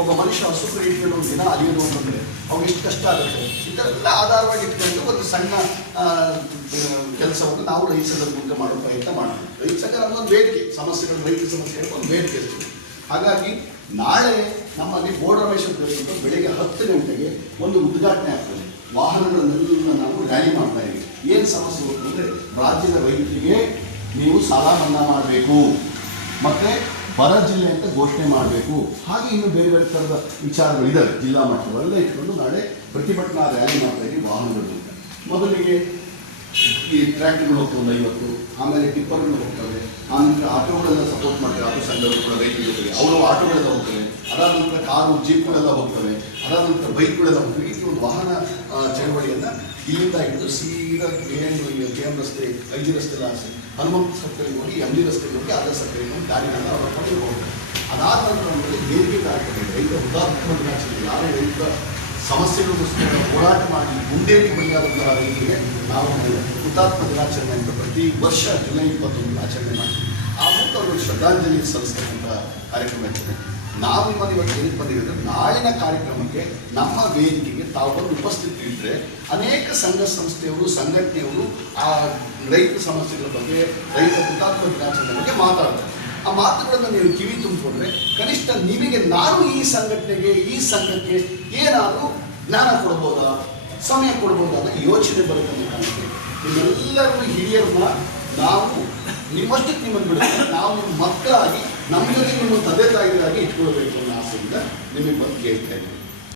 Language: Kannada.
ಒಬ್ಬ ಮನುಷ್ಯ ಹಸುರು ಇಟ್ಕೊಂಡು ಒಂದು ದಿನ ಅಲಿಯೋದು ಅಂತಂದರೆ ಅವ್ರಿಗೆ ಎಷ್ಟು ಕಷ್ಟ ಆಗುತ್ತೆ. ಇದೆಲ್ಲ ಆಧಾರವಾಗಿ ಇಟ್ಕೊಂಡು ಒಂದು ಸಣ್ಣ ಕೆಲಸವನ್ನು ನಾವು ರೈತ ಸಂಘದ ಮೂಲಕ ಮಾಡೋ ಪ್ರಯತ್ನ ಮಾಡ್ತೀವಿ. ರೈತ ಸಂಘ ನಮ್ಮೊಂದು ಬೇಡಿಕೆ, ಸಮಸ್ಯೆಗಳು, ರೈತ ಸಮಸ್ಯೆಗಳು ಒಂದು ಬೇಡಿಕೆ ಇರ್ತದೆ. ಹಾಗಾಗಿ ನಾಳೆ ನಮ್ಮಲ್ಲಿ ಬೋರ್ಡ್ ರಮೇಶ್ವರ ಬೆಳಿಗ್ಗೆ 10 ಗಂಟೆಗೆ ಒಂದು ಉದ್ಘಾಟನೆ ಆಗ್ತದೆ. ವಾಹನಗಳನ್ನೆಲ್ಲ ನಾವು ರ್ಯಾಲಿ ಮಾಡ್ತಾ ಇದ್ದೀವಿ. ಏನು ಸಮಸ್ಯೆ ಅಂದರೆ ರಾಜ್ಯದ ರೈತರಿಗೆ ನೀವು ಸಾಲ ಮನ್ನಾ ಮಾಡಬೇಕು, ಮತ್ತು ಬರ ಜಿಲ್ಲೆ ಅಂತ ಘೋಷಣೆ ಮಾಡಬೇಕು. ಹಾಗೆ ಇನ್ನು ಬೇರೆ ಬೇರೆ ಥರದ ವಿಚಾರಗಳಿದ್ದಾವೆ ಜಿಲ್ಲಾ ಮಟ್ಟವೆಲ್ಲ ಇಟ್ಕೊಂಡು ನಾಳೆ ಪ್ರತಿಭಟನಾ ರ್ಯಾಲಿ ಮಾಡ್ತಾ ಇದ್ದೀವಿ. ವಾಹನಗಳು ಮೊದಲಿಗೆ ಈ ಟ್ರ್ಯಾಕ್ಟರ್ಗಳು ಹೋಗ್ತವೆ 50, ಆಮೇಲೆ ಟಿಪ್ಪರ್ಗಳು ಹೋಗ್ತವೆ, ಆನಂತರ ಆಟೋಗಳೆಲ್ಲ ಸಪೋರ್ಟ್ ಮಾಡ್ತಾರೆ. ಆಟೋ ಸಂಘಗಳು ಕೂಡ ರೈತರಿಗೆ ಹೋಗ್ತವೆ, ಅವರು ಆಟೋಗಳೆಲ್ಲ ಹೋಗ್ತವೆ. ಅದಾದ ನಂತರ ಕಾರು ಜೀಪ್ಗಳೆಲ್ಲ ಹೋಗ್ತವೆ, ಅದಾದ ನಂತರ ಬೈಕ್ಗಳೆಲ್ಲ ಹೋಗ್ತವೆ. ಈ ಒಂದು ವಾಹನ ಚಳವಳಿಯನ್ನು ಇಲ್ಲಿಂದ ಹಿಡಿದು ಸೀದಾ KM ರಸ್ತೆ, IG ರಸ್ತೆ ಎಲ್ಲ ಹನುಮಂತ ಸರ್ಕಲ್ಗೆ ಹೋಗಿ, MG ರಸ್ತೆಗೆ ಹೋಗಿ, ಅದರ ಸರ್ಕಲ್ಗೆ ಹೋಗಿ ಗಾಡಿಗಳನ್ನ ಅವರ ಮನೆಗೆ ಹೋಗ್ತಾರೆ. ಅದಾದ ನಂತರ ನಮ್ಮಲ್ಲಿ ಬೇರೆ ಕಾರ್ಯಕ್ರಮ ರೈತ ಹುತಾತ್ಮ ದಿನಾಚರಣೆ, ಯಾರೇ ರೈತ ಸಮಸ್ಯೆಗಳಿಗೋಸ್ಕರ ಹೋರಾಟ ಮಾಡಿ ಮುಂದೇಟಿ ಬಲಿಯಾದಂತಹ ರೈತರಿಗೆ ನಾವು ಹುತಾತ್ಮ ದಿನಾಚರಣೆ ಅಂತ ಪ್ರತಿ ವರ್ಷ ಜುಲೈ 21 ಆಚರಣೆ ಮಾಡ್ತೀವಿ. ಆ ಮೂಲಕ ಅವರು ಶ್ರದ್ಧಾಂಜಲಿ ಸಲ್ಲಿಸ್ತಕ್ಕಂಥ ಕಾರ್ಯಕ್ರಮ ಇರ್ತದೆ. ನಾವು ನಿಮ್ಮಲ್ಲಿ ಇವತ್ತು ಏನಕ್ಕೆ ಬಂದಿರೋದು, ನಾಳಿನ ಕಾರ್ಯಕ್ರಮಕ್ಕೆ ನಮ್ಮ ವೇದಿಕೆಗೆ ತಾವು ಬಂದು ಉಪಸ್ಥಿತಿ ಇದ್ದರೆ ಅನೇಕ ಸಂಘ ಸಂಸ್ಥೆಯವರು, ಸಂಘಟನೆಯವರು ಆ ರೈತ ಸಮಸ್ಯೆಗಳ ಬಗ್ಗೆ, ರೈತ ಹುತಾತ್ಮ ದಿನಾಚರಣೆ ಬಗ್ಗೆ ಮಾತಾಡ್ತಾರೆ. ಆ ಮಾತುಗಳನ್ನು ನೀವು ಕಿವಿ ತುಂಬಿಕೊಂಡ್ರೆ ಕನಿಷ್ಠ ನಿಮಗೆ ನಾನು ಈ ಸಂಘಟನೆಗೆ, ಈ ಸಂಘಕ್ಕೆ ಏನಾದರೂ ಜ್ಞಾನ ಕೊಡ್ಬೋದಾ, ಸಮಯ ಕೊಡ್ಬೋದಾ ಅನ್ನೋ ಯೋಚನೆ ಬರುತ್ತೆ ಕಾಣುತ್ತೆ. ನಿಮ್ಮೆಲ್ಲರೂ ಹಿರಿಯರನ್ನ ನಾವು ನಿಮ್ಮಷ್ಟಕ್ಕೆ ನಿಮ್ಮನ್ನು ಬಿಡುತ್ತೆ, ನಾವು ನಿಮ್ಮ ಮಕ್ಕಳಾಗಿ ನಮ್ಮ ಜೊತೆ ನಿಮ್ಮ ತಂದೆ ತಾಯಿಗಳಾಗಿ ಇಟ್ಕೊಳ್ಬೇಕು ಅನ್ನೋ ಆಸೆಯಿಂದ ನಿಮಗೆ ಬಂದು ಕೇಳ್ತಾ ಇದ್ದೀವಿ.